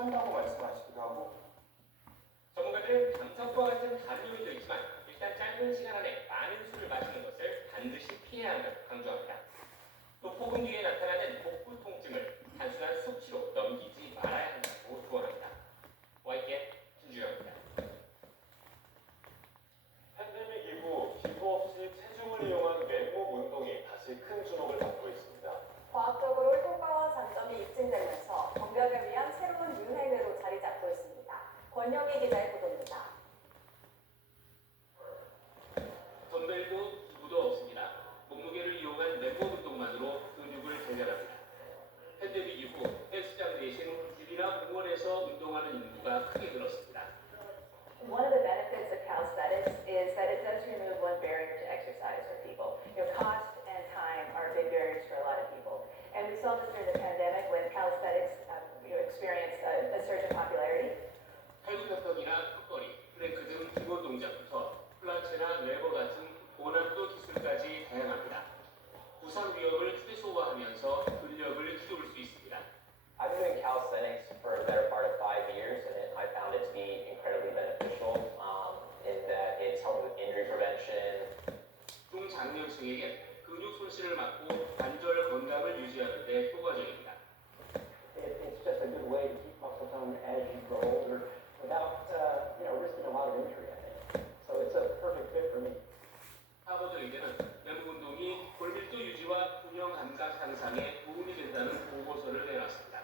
한다고 말씀하시기도 하고 전문가들은 감성과 같은 다른 요인도 있지만 일단 짧은 시간 안에 많은 술을 마시는 것을 반드시 피해야 한다고 강조합니다. 또 폭음 뒤에 나타나는 복부 통증을 단순한 숙취로 넘기지 말아야 한다고 조언합니다. YTN 김주영입니다. 팬데믹 이후 기구 없이 체중을 이용한 맨몸 운동이 다시 큰 주목을 받고 있습니다. 과학적으로 효과와 장점이 입증되면서 건강을 위한 새로운 유행으로 자리 잡고 있습니다. 권영희 기자의 보도입니다. 덤벨도 기구도 없습니다. 몸무게를 이용한 맨몸 운동만으로 근육을 개량합니다. 팬데믹 이후 헬스장 대신 집이나 공원에서 운동하는 인구가 크게 늘었습니다. One of the benefits of calisthenics is that it does remove one barrier to exercise for people. Cost and time are big barriers for a lot of people. And we saw this during the pandemic when calisthenics experienced a surge in popularity. 팔굽혀펴기나 턱걸이, 플랭크 등 기본 동작부터 플라체나 레버 같은 고난도 기술까지 다양합니다. 부상 위험을 최소화하면서 근력을 키울 수 있습니다. I've been doing calisthenics for the better part of 5 years, and I found it to be incredibly beneficial in that it's helped with injury prevention. 중장년층에게 근육 손실을 막고 관절 건강을 유지하는 데 효과적입니다. It's just a good way to keep muscle tone as you grow older without risking a lot of injury, I think. So it's a perfect fit for me. 하버드 의대는 맨몸 운동이 골밀도 유지와 균형 감각 향상에 도움이 된다는 보고서를 내놨습니다.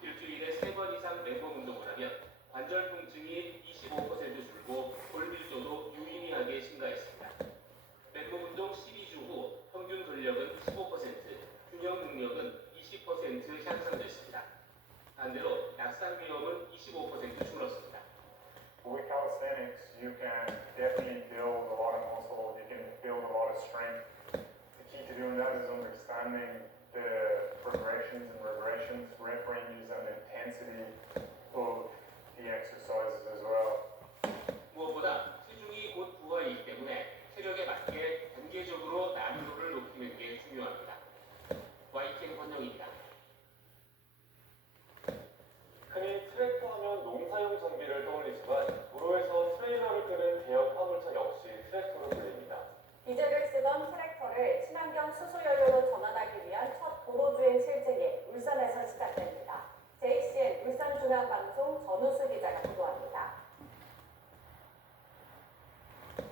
일주일에 3번 이상 맨몸 운동을 하면 관절 통증이 25% 줄고 골밀도도 유의미하게 증가했습니다. 맨몸 운동 12주 후 평균 근력은 15%, 균형 능력은 20% 향상됐습니다. 반대로 약상 위험은 25% 줄었습니다. With calisthenics, you can definitely build a lot of muscle, you can build a lot of strength. The key to doing that is understanding the progressions and regressions, rep ranges and intensity of the exercises as well. 무엇보다 체중이 곧 부하이기 때문에 체력에 맞게 단계적으로 난이도를 높이는 게 중요합니다. YTN 권영입니다. 흔히 트랙터 하면 농사용 장비를 떠올리지만 도로에서 트레일러를 끄는 대형 화물차 역시 트랙터로 불립니다. 디젤을 쓰던 트랙터를 친환경 수소연료로 전환하기 위한 첫 도로주행 실증이 울산에서 시작됩니다. JCN 울산중앙방송 전우수 기자가 보도합니다.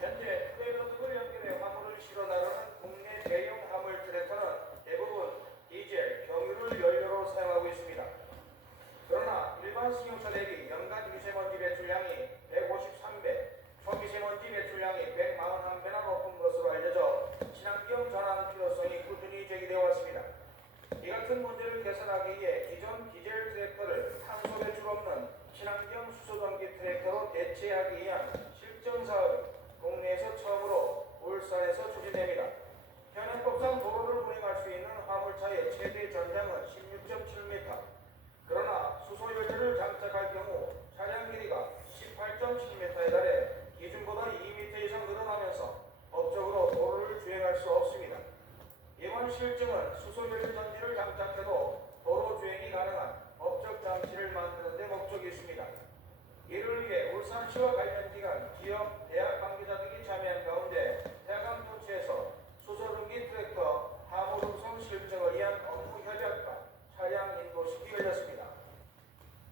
현재 트레일러 등을 연결해 화물을 실어 나르는 국내 대형 화물 트랙터는 대부분 디젤, 경유를 연료로 사용하고 있습니다. 그러나 일반 승용차 대비 연간 미세먼지 배출량이 153배, 초미세먼지 배출량이 141배나 높은 것으로 알려져 친환경 전환 필요성이 꾸준히 제기되어 왔습니다. 이 같은 문제를 개선하기 위해 기존 디젤 트랙터를 탄소 배출 없는 친환경 수소전기 트랙터로 대체하기 위한 실증 사업이 국내에서 처음으로 울산에서 추진됩니다. 현행법상 도로를 운행할 수 있는 화물차의 최대 전장은 16.7m. 그러나 수소연료를 장착할 경우 차량 길이가 18.7m에 달해 기준보다 2m 이상 늘어나면서 법적으로 도로를 주행할 수 없습니다. 이번 실증은 수소연료 전지를 장착해도 도로 주행이 가능한 법적 장치를 만드는 데 목적이 있습니다. 이를 위해 울산시와 관련 기관, 기업, 대학 관계자 등이 참여한 가운데 대학안도처에서 수소전기 트랙터 화물운송 실증을 위한 업무 협약과 차량 인도식이 열렸습니다.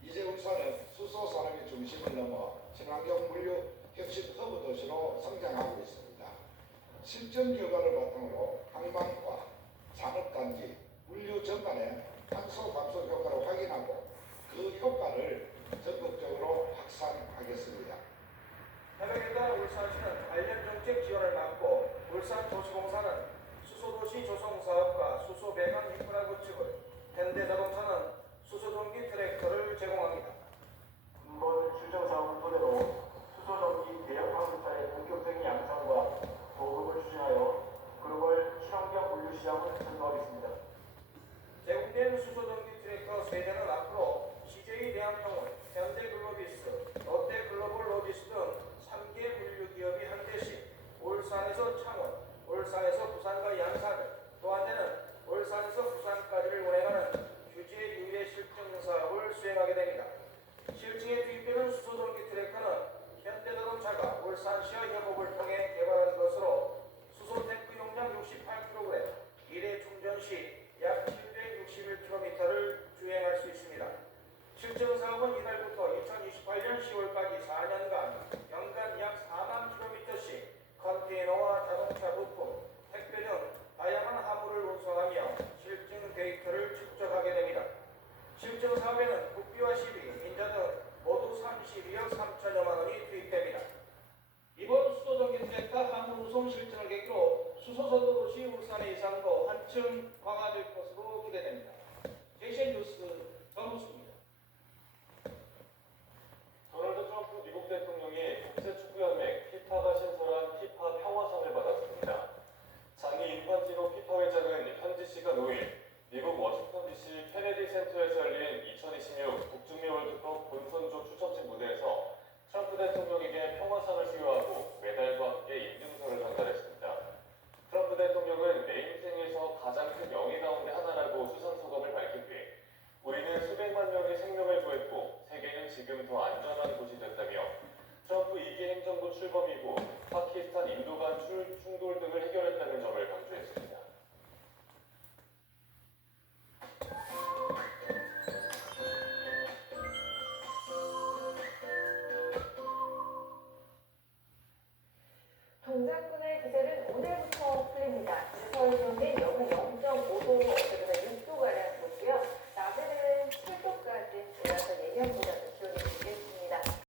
이제 울산은 수소 산업의 중심을 넘어 친환경 물류 혁신 허브 도시로 성장하고 있습니다. 실증 결과를 바탕으로 항만과 산업단지, 물류 전반의 탄소 감소 효과를 확인하고 그 효과를 전국적으로 확산하겠습니다. 협약에 따라 울산시는 관련 정책 지원을 받고 울산도시공사는 수소도시 조성사업과 수소배관 인프라 구축을, 현대자동차는 수소전기 트랙터를 제공합니다. 이번 추정사업을 토대로 수소전기 대형 화물차의 본격적인 양산과 보급을 추진하여 글로벌 친환경 물류 시장을 선도하겠습니다. 제공된 수소전기 트랙터 세대는 앞으로 CJ 대한통운, 현대글로비스, 롯데글로벌로비스 등 3개 물류 기업이 한 대씩 울산에서 창원, 울산에서 부산 출범 이후 파키스탄, 인도 간 충돌 등을